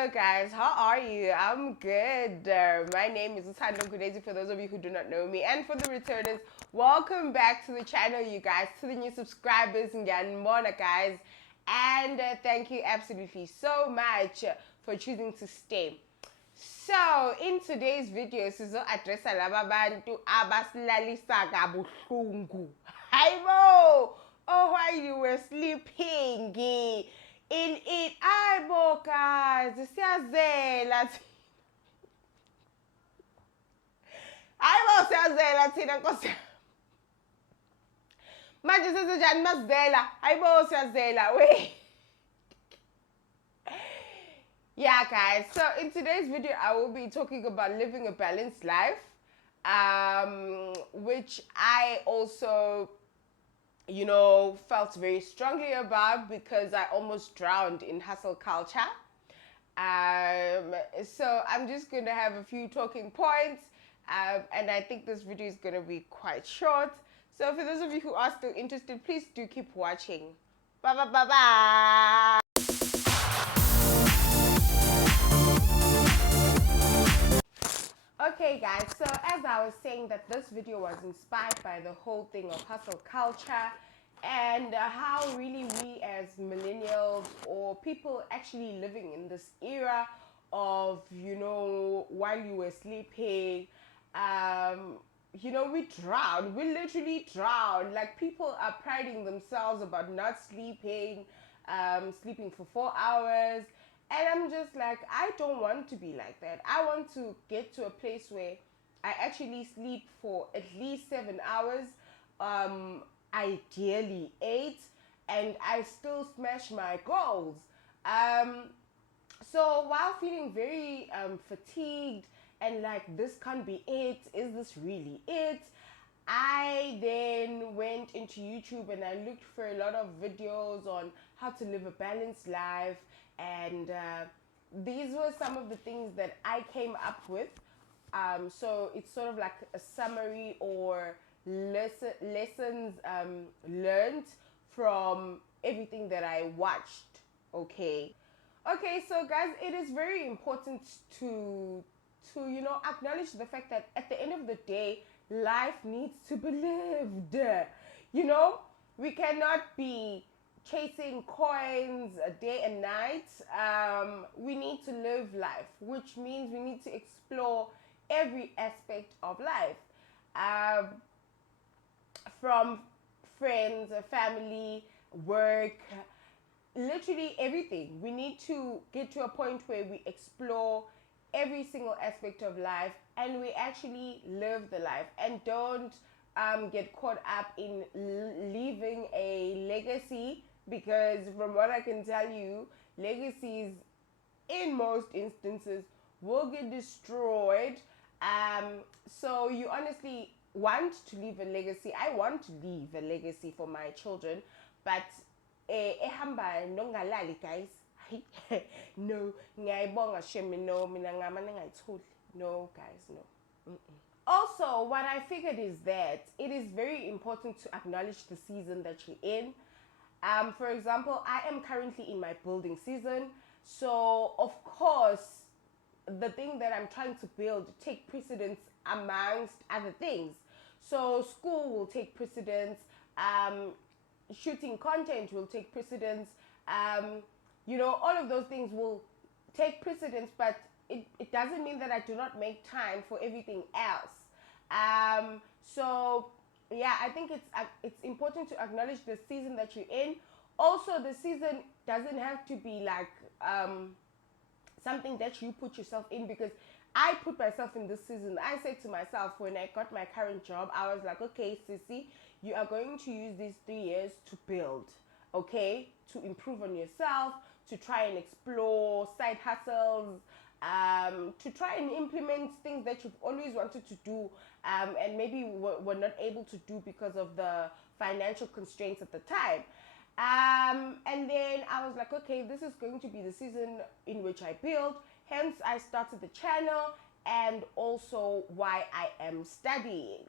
Hello guys, how are you? I'm good. My name is Usando Kudezi for those of you who do not know me. And for the returners, welcome back to the channel, you guys. To the new subscribers, Nganmona guys. And thank you absolutely so much for choosing to stay. So, in today's video, sizo address laba bantu abasilalisa kabuhlungu. Hayibo! Oh, why you were sleeping in it. Hayibo guys, siyazela. Hayibo siyazela thina Nkosi. Manje sesenjani masizela? Hayibo siyazela. Wait. Yeah, guys, so in today's video, I will be talking about living a balanced life, which I also, felt very strongly about because I almost drowned in hustle culture. So I'm just going to have a few talking points, and I think this video is going to be quite short. So for those of you who are still interested, please do keep watching. Bye, bye, bye, bye. Okay guys, so as I was saying that this video was inspired by the whole thing of hustle culture and how really we as millennials or people actually living in this era of, while you were sleeping, we drown. We literally drown. Like people are priding themselves about not sleeping, sleeping for 4 hours. And I'm just like, I don't want to be like that. I want to get to a place where I actually sleep for at least 7 hours, ideally 8, and I still smash my goals. So while feeling very fatigued and like this can't be it, is this really it? I then went into YouTube and I looked for a lot of videos on how to live a balanced life, and these were some of the things that I came up with. So it's sort of like a summary or lessons learned from everything that I watched. Okay, so guys, it is very important to acknowledge the fact that at the end of the day, life needs to be lived. We cannot be chasing coins day and night. We need to live life, which means we need to explore every aspect of life, from friends, family, work, literally everything. We need to get to a point where we explore every single aspect of life and we actually live the life and don't get caught up in leaving a legacy, because from what I can tell you, legacies in most instances will get destroyed. So you honestly want to leave a legacy. I want to leave a legacy for my children, but ehamba nongalali guys. No, ngiyayibonga shame, no, mina ngamane ngayitholi. No guys, no. Also, what I figured is that it is very important to acknowledge the season that you're in. For example, I am currently in my building season, so of course the thing that I'm trying to build take precedence amongst other things. So school will take precedence, shooting content will take precedence, all of those things will take precedence, but it doesn't mean that I do not make time for everything else. So yeah, I think it's important to acknowledge the season that you're in. Also, the season doesn't have to be like something that you put yourself in, because I put myself in this season. I said to myself when I got my current job, I was like, okay, Sissy, you are going to use these 3 years to build, okay, to improve on yourself, to try and explore side hustles, to try and implement things that you've always wanted to do, and maybe were not able to do because of the financial constraints at the time. And then I was like, okay, this is going to be the season in which I build. Hence, I started the channel and also why I am studying.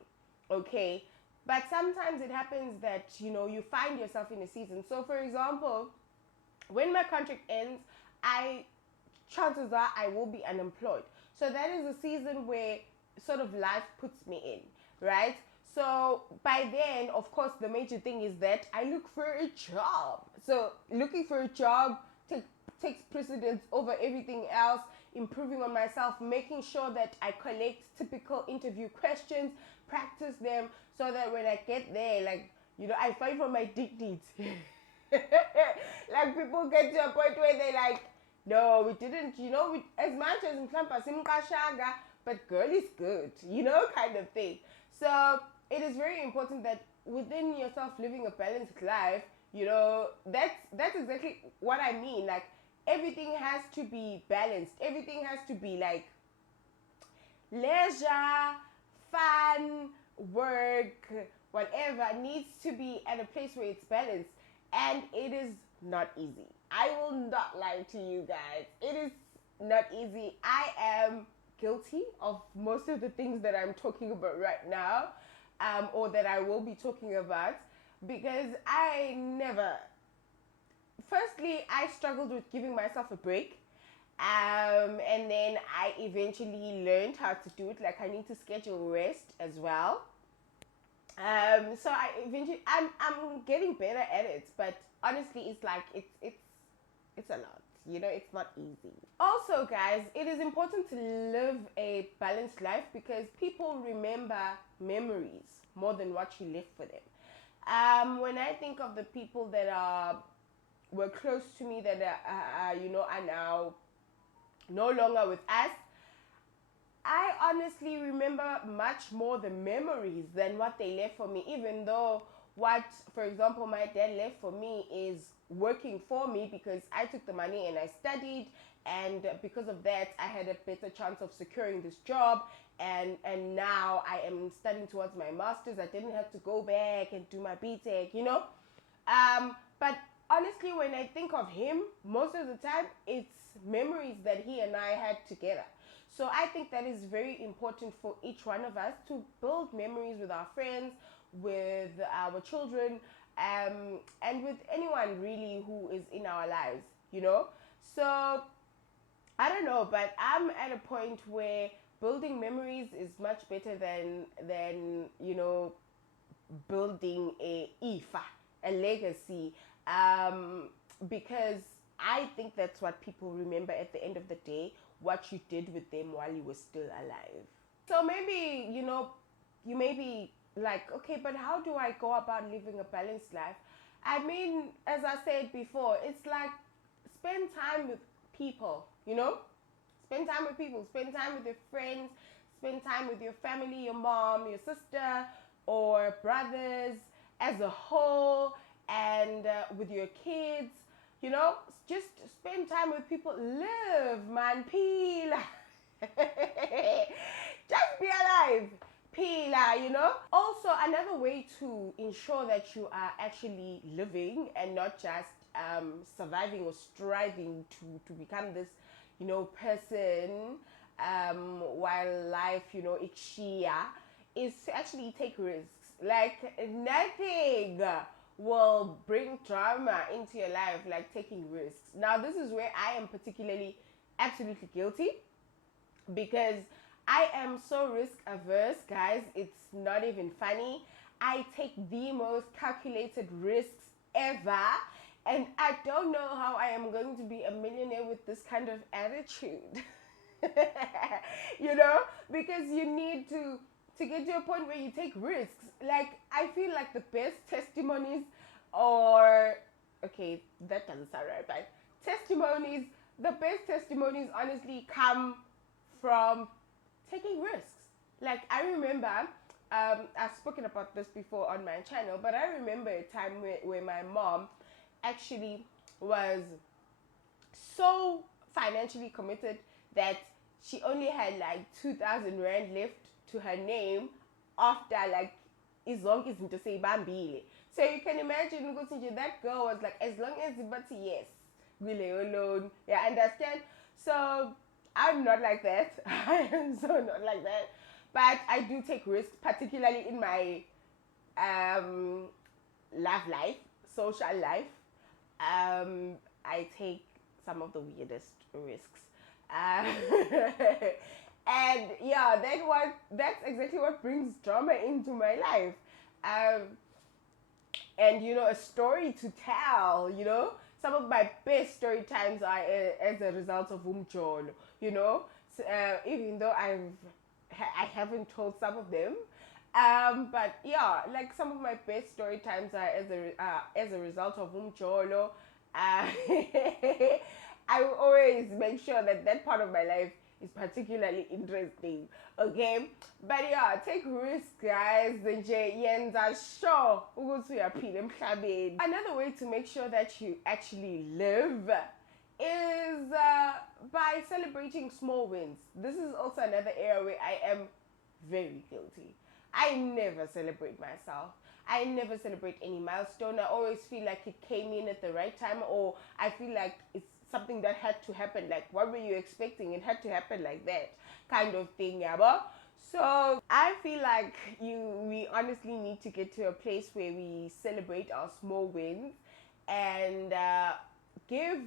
Okay, but sometimes it happens that you find yourself in a season. So, for example, when my contract ends, I chances are I will be unemployed. So that is a season where sort of life puts me in, right? So by then, of course, the major thing is that I look for a job. So looking for a job takes precedence over everything else, improving on myself, making sure that I collect typical interview questions, practice them, so that when I get there, like, I fight for my dignity. Like, people get to a point where they like, no, we didn't, as much as mhlawumbe simqashanga, but girl is good, kind of thing. So it is very important that within yourself living a balanced life, that's exactly what I mean. Like, everything has to be balanced. Everything has to be like leisure, fun, work, whatever needs to be at a place where it's balanced. And it is not easy. I will not lie to you guys. It is not easy. I am guilty of most of the things that I'm talking about right now, or that I will be talking about, because I never. Firstly, I struggled with giving myself a break. And then I eventually learned how to do it. Like, I need to schedule rest as well. So I'm getting better at it, but honestly, it's like it's a lot. It's not easy. Also, guys, it is important to live a balanced life because people remember memories more than what you left for them. When I think of the people that were close to me that are now no longer with us, I honestly remember much more the memories than what they left for me, even though what, for example, my dad left for me is working for me, because I took the money and I studied, and because of that I had a better chance of securing this job, and now I am studying towards my master's. I didn't have to go back and do my BTech, but honestly, when I think of him, most of the time it's memories that he and I had together. So I think that is very important for each one of us to build memories with our friends, with our children, and with anyone really who is in our lives. So I don't know, but I'm at a point where building memories is much better than building a ifa, a legacy, because I think that's what people remember at the end of the day, what you did with them while you were still alive. So maybe, you may be like, okay, but how do I go about living a balanced life? I mean, as I said before, it's like spend time with people, Spend time with people, spend time with your friends, spend time with your family, your mom, your sister, or brothers as a whole, and with your kids. Just spend time with people. Live, man. Pila. Just be alive. Pila. Also, another way to ensure that you are actually living and not just surviving or striving to become this, person, while life, is to actually take risks. Like, nothing will bring drama into your life like taking risks. Now, this is where I am particularly absolutely guilty, because I am so risk averse, guys. It's not even funny. I take the most calculated risks ever, and I don't know how I am going to be a millionaire with this kind of attitude. Because you need to get to a point where you take risks. Like, I feel like the best testimonies, or okay, that doesn't sound right, but the best testimonies honestly come from taking risks. Like, I remember, I've spoken about this before on my channel, but I remember a time where my mom actually was so financially committed that she only had like 2,000 rand left to her name after like izonke izinto seyibambile. So you can imagine ukuthi that girl was like, as long as but yes, kuleyo loan. Yeah, understand? So I'm not like that. I am so not like that. But I do take risks, particularly in my love life, social life. I take some of the weirdest risks. Uh, and yeah, that's exactly what brings drama into my life. Um, and a story to tell. Some of my best story times are as a result of umjolo. Even though I haven't told some of them. But yeah, like some of my best story times are as a result of umjolo. Uh, I will always make sure that that part of my life is particularly interesting. Okay, but yeah, take risks, guys. Nje yenza sure ukuthi uyaphila emhlabeni. Another way to make sure that you actually live is by celebrating small wins. This is also another area where I am very guilty. I never celebrate myself. I never celebrate any milestone. I always feel like it came in at the right time, or I feel like it's something that had to happen. Like, what were you expecting? It had to happen like that, kind of thing, yeah. So I feel like we honestly need to get to a place where we celebrate our small wins and give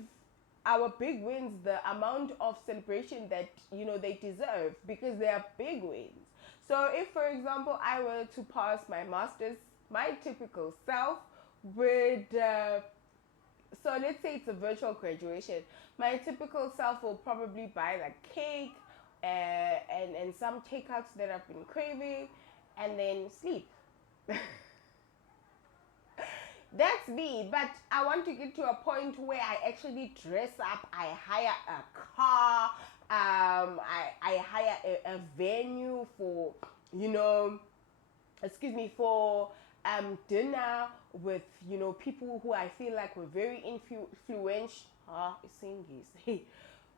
our big wins the amount of celebration that they deserve, because they are big wins. So if, for example, I were to pass my master's, my typical self would so let's say it's a virtual graduation. My typical self will probably buy like cake and some takeouts that I've been craving, and then sleep. That's me, but I want to get to a point where I actually dress up. I hire a car. I hire a venue for, for dinner with people who I feel like were very influential.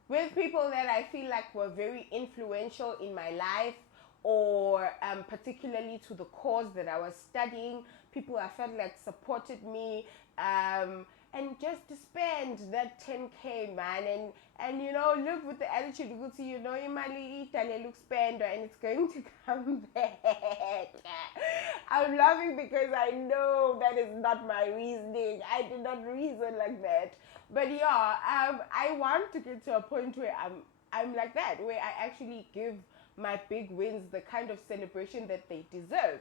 With people that I feel like were very influential in my life, or particularly to the cause that I was studying, people I felt like supported me, and just to spend that 10K, man, and live with the attitude, imali itale look spend, and it's going to come back. I'm laughing because I know that is not my reasoning. I did not reason like that. But yeah, I want to get to a point where I'm like that, where I actually give my big wins the kind of celebration that they deserve,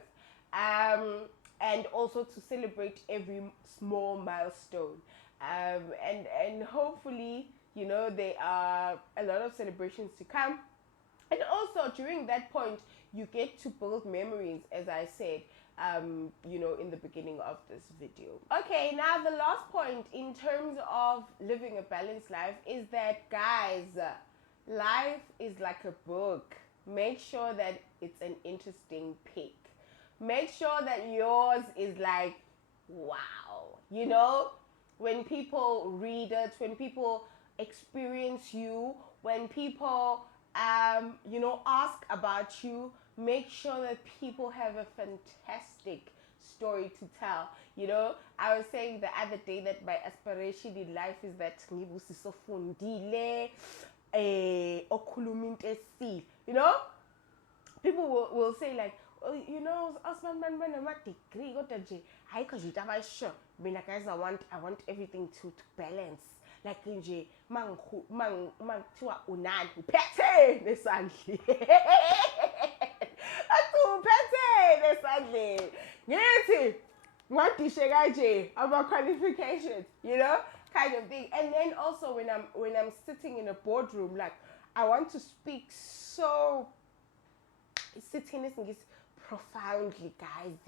and also to celebrate every small milestone, and hopefully there are a lot of celebrations to come. And also during that point, you get to build memories, as I said, in the beginning of this video. Okay, now the last point in terms of living a balanced life is that, guys, life is like a book. Make sure that it's an interesting pick. Make sure that yours is like, wow. When people read it, when people experience you, when people ask about you, make sure that people have a fantastic story to tell. I was saying the other day that my aspiration in life is that ngibusiso fundile, okhuluma into esile. People will say like, Osman man degree kodwa nje ayikho nje into abayisho. Mina, guys, I want everything to balance. Like nje mangithiwa unani uphethe nesandle. Athi uphethe nesandle. Ngithi ngadishe kanje ama qualifications, kind of thing. And then also when I'm sitting in a boardroom, like I want to speak so sitting is profoundly, guys.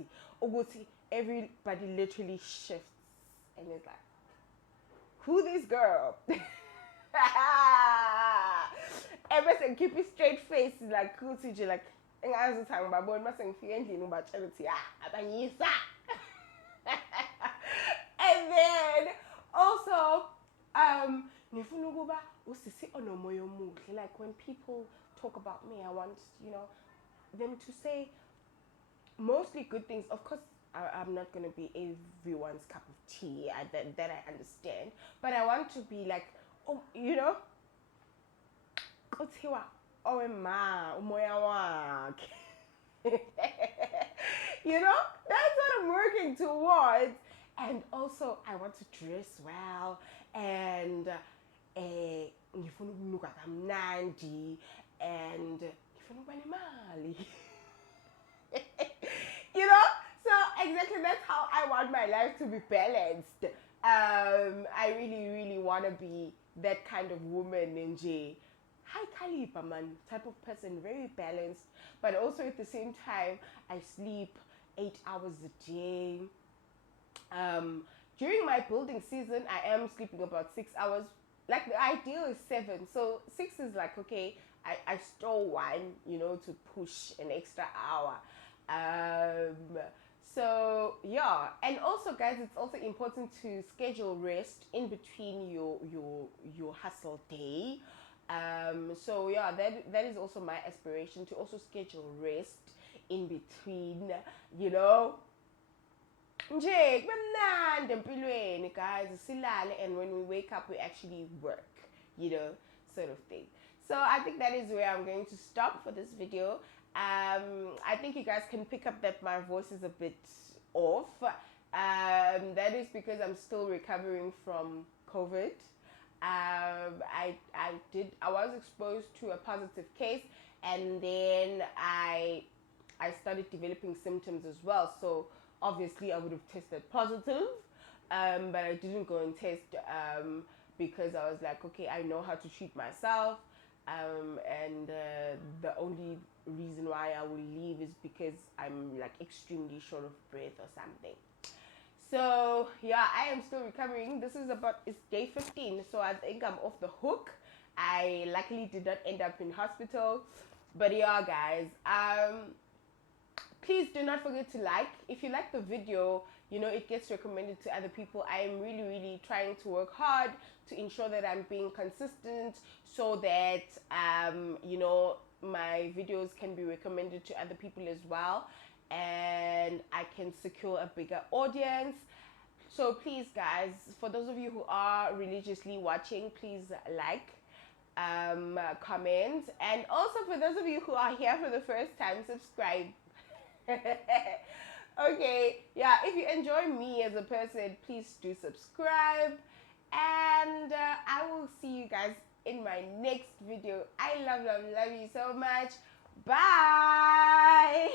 Ukuthi everybody literally shifts and is like, who this girl? Everything, keep a straight face, like cool to you, like engazi ukuthi angibaboni mase ngifika endlini ubatshela ukuthi abanyisa. And then also ngifuna ukuba usisi onomoya omuhle. Like when people talk about me, I want them to say mostly good things. Of course, I'm not going to be everyone's cup of tea, that I understand. But I want to be like, kuthiwa owema umoya wakhe. That's what I'm working towards. And also, I want to dress well and ngifuna ukunuka kamnandi and ngifuna ukuba nemali. You know, so exactly that's how I want my life to be balanced. I really want to be that kind of woman, nje, high caliber man type of person, very balanced, but also at the same time I sleep 8 hours a day. During my building season, I am sleeping about 6 hours. Like the ideal is 7, so 6 is like okay. I store one, to push an extra hour. So yeah, and also guys, it's also important to schedule rest in between your hustle day. So yeah, that is also my aspiration, to also schedule rest in between, you know. Nje kube mnandi empilweni guys, silale, and when we wake up we actually work, sort of thing. So I think that is where I'm going to stop for this video. I think you guys can pick up that my voice is a bit off. That is because I'm still recovering from COVID. I was exposed to a positive case, and then I started developing symptoms as well. So obviously I would have tested positive, but I didn't go and test because I was like, okay, I know how to treat myself, and the only reason why I will leave is because I'm like extremely short of breath or something. So yeah, I am still recovering. It's day 15, so I think I'm off the hook. I luckily did not end up in hospital, but yeah, guys, please do not forget to like. If you like the video, it gets recommended to other people. I am really trying to work hard to ensure that I'm being consistent, so that my videos can be recommended to other people as well, and I can secure a bigger audience. So please guys, for those of you who are religiously watching, please like, comment, and also for those of you who are here for the first time, subscribe. Okay, yeah, if you enjoy me as a person, please do subscribe, and I will see you guys in my next video. I love you so much. Bye.